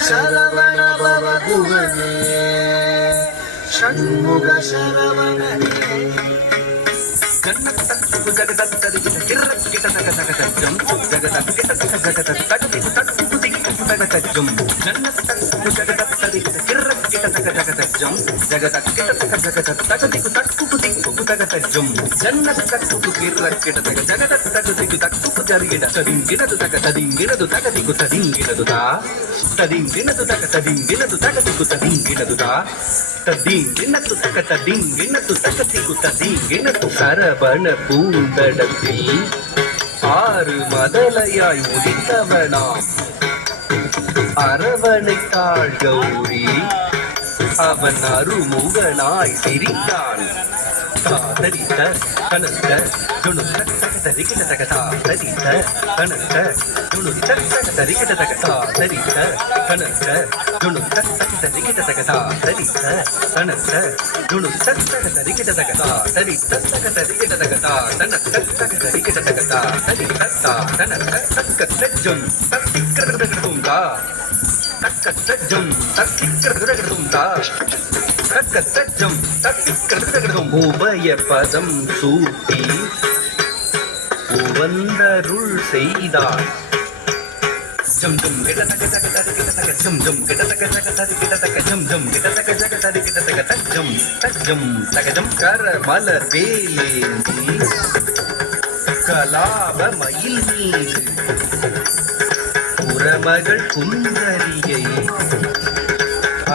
ಶರವಣ ಭವಗುವನೇ ಷಣ್ಮುಗ ಶರವಣನೇ ಕನ್ನಡಕ್ಕೂ ಜಗದತ್ತರಿಗೆ ಕಿರಕ್ಕಿಟ ತಗತಗತಜ್ಜಂ ಜಗದಕ್ಕಿಟ ತಗತಗತಗತಿಗೂ ತಕ್ಕೂ ದಿಕ್ಕೂ ತಗತಜ್ಜಂ ಜನ್ನತ್ತಕ್ಕೂ ಜಗದತ್ತರಿಗೆ ಕಿರಕ್ಕಿಟ ತಗತಗತಜ್ಜಂ ಜಗದಕ್ಕಿಟ ತಗತಗತಗತಿಗೂ ತಕ್ಕೂ ದಿಕ್ಕೂ ತಗತಜ್ಜಂ ಜನ್ನತ್ತಕ್ಕೂ ಕಿರಕ್ಕಿಟ ತಗ ಜಗದತ್ತಗತಿಗೂ ತಕ್ಕೂ ಜರಿಗಿಡ ತದಿಂಗಿನದು ತಗ ತದಿಂಗಿನದು ತಗದಿಗೂ ತದಿಂಗಿನದು ತಾ ತದಿಂಗಿನದು ತಗ ತದಿಂಗಿನದು ತಗದಿಗೂ ತದಿಂಗಿನದು ತಾ ததீங்கினத்து தக ததீங்கினத்து தகதிகு ததீங்கினத்து சரவண பூந்தடத்தில் ஆறு மதலையாய் உதித்தவனாம் அரவணைத்தாள் கௌரி அவன் அருமுகனாய் சிரித்தான் தரித்த கனத்த துணுத்த தரிக்கிட்ட தகதா தரித்த கனத்த துணுத்த தரிக்கிட்ட தகதா தரித்த கனத்த துணுத்த தரிக்கிட்ட தகதா தரித்த கனத்த துணுத்த தரிக்கிட்ட தகதா தரித்த தரிக்கிட்ட தகதா தனத்த தரிக்கிட்ட தகதா தரித்த தனத்த தக்கத்தஜம் தக்கிக்கிறதுண்டா தக்கத்தஜம் தக்கிக்கிறதுண்டா தக்கத்தஜம் தக்கிக்கிறதும் உபய பதம் சூட்டி உவந்தருள் செய்தார் ஜம் ஜம் கிடதக ஜக தரி கிடதக ஜம் ஜம் கிடதக ஜக தரி கிடதக ஜம் ஜம் கிடதக ஜக தரி கிடதக தஜம் தஜம் தகஜம் கர மலர் வேலேந்தி கலாப மயில் மீது புறமகள் குந்தரியை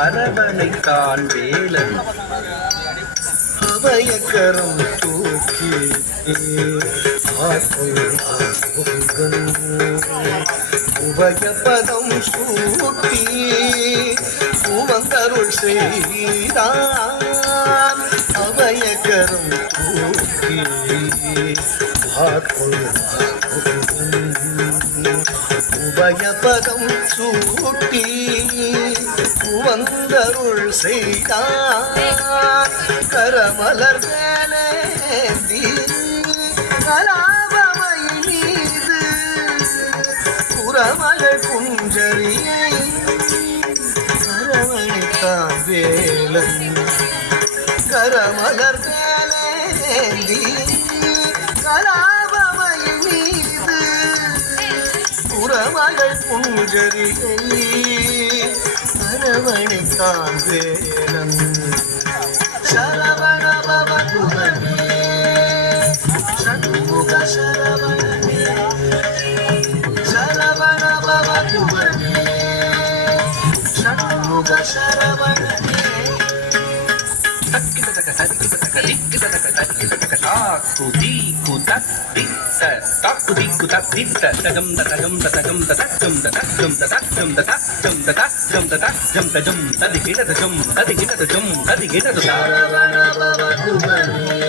அரவணைத்தான் வேலன் அபயக்கரம் தூக்கி உபயபதம் சூட்டி உவந்தருள் செய்தான் அபயக்கரம் தூக்கி உபயபதம் சூட்டி உவந்தருள் செய்தான் கரமலர் வேலேந்தி கலாபமயில் மீது புறமகள் குஞ்சரியை அரவணைத்தான் வேலன் கரமலர் வேலேந்தி கலாபமயில் மீது புறமகள் குஞ்சரியை அரவணைத்தான் வேலன் சரவண பவகுவனே ஷண்முக சரவணனே சரவண பவகுவனே ஷண்முக சரவணனே தக்கிடதக தரிக்கிடதக திக்கிடதக தரிக்கிடதக தாக்கு தீக்கு தத்தித்த தாக்கு தீக்கு தத்தித்த தஜம் தஜம் தஜம் தஜம் தஜம் தஜம் தஜம் தஜம் தஜம் தஜம் ததிகிடதஜம் ததிகிடதஜம் ததிகிடது சரவண பவகுவனே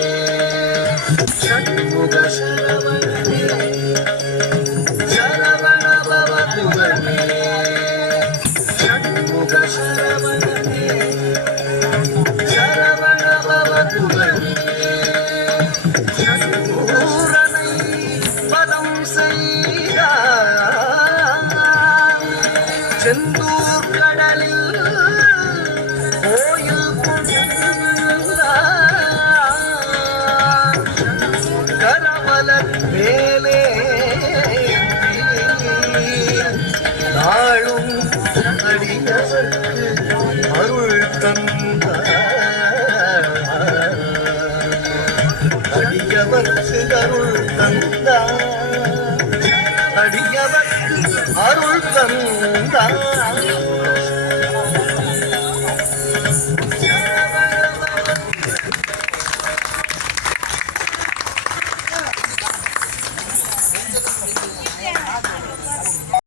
ஷண்முக சரவணனே சரவண பவகுவனே ஷண்முக சரவணனே சரவண பவகுவனே ஷண்முகனை பதம் செய்தார் செந்தூர் கடலில் கோயில் கரமலர் மேலே நாளும் அடியவர்க்கு அருள் தந்தார் அடியவர்க்கு அருள் தந்தார் அடியவர்க்கு அருள் தந்தார்